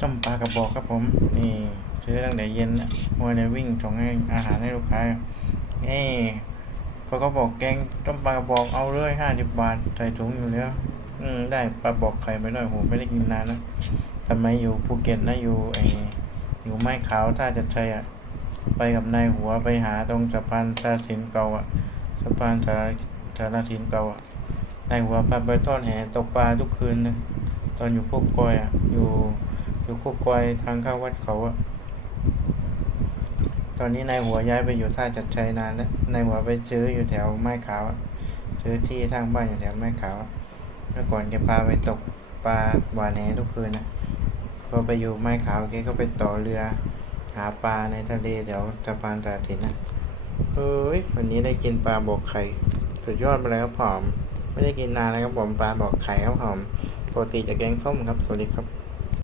ต้มปลากระบอกครับผม นี่ซื้อตั้งแต่เย็นนะมัวแต่วิ่งส่งให้อาหารให้ลูกค้า นี่พอเขาบอกแกงต้มปลากระบอกเอาเลยห้าสิบบาทใส่ถุงอยู่แล้ว อืมได้ปลาบอกไข่ไปหน่อยโหไม่ได้กินนานแล้วทำไมอยู่ภูเก็ตนะอยู่ไออยู่ไม้ขาวท่าจะใช่อะ ไปกับนายหัวไปหาตรงสะพานสารสินเก่าอะสะพานสารสารสินเก่าอะนายหัวพาไปทอดแหตกปลาทุกคืนนะ ตอนอยู่โคกกอยอะ อยู่อยู่โคกกอยทางเข้าวัดเขาอะ ตอนนี้นายหัวย้ายไปอยู่ท่าจัดชัยนานแล้วนายหัวไปซื้ออยู่แถวไม้ขาวอะซื้อที่ทางบ้านอยู่แถวไม้ขาวเมื่อก่อนแกพาไปตกปลาหวานแหทุกคืนนะพอไปอยู่ไม้ขาวแกก็ไปต่อเรือ หาปลาในทะเลแถวสะพานตราถินนะเฮ้ยวันนี้ได้กินปลาบอกไข่สุดยอดไปเลยครับผมไม่ได้กินนานแล้วครับผมปลาบอกไข่ครับผม ปกติจะแกงส้มครับ สวัสดีครับ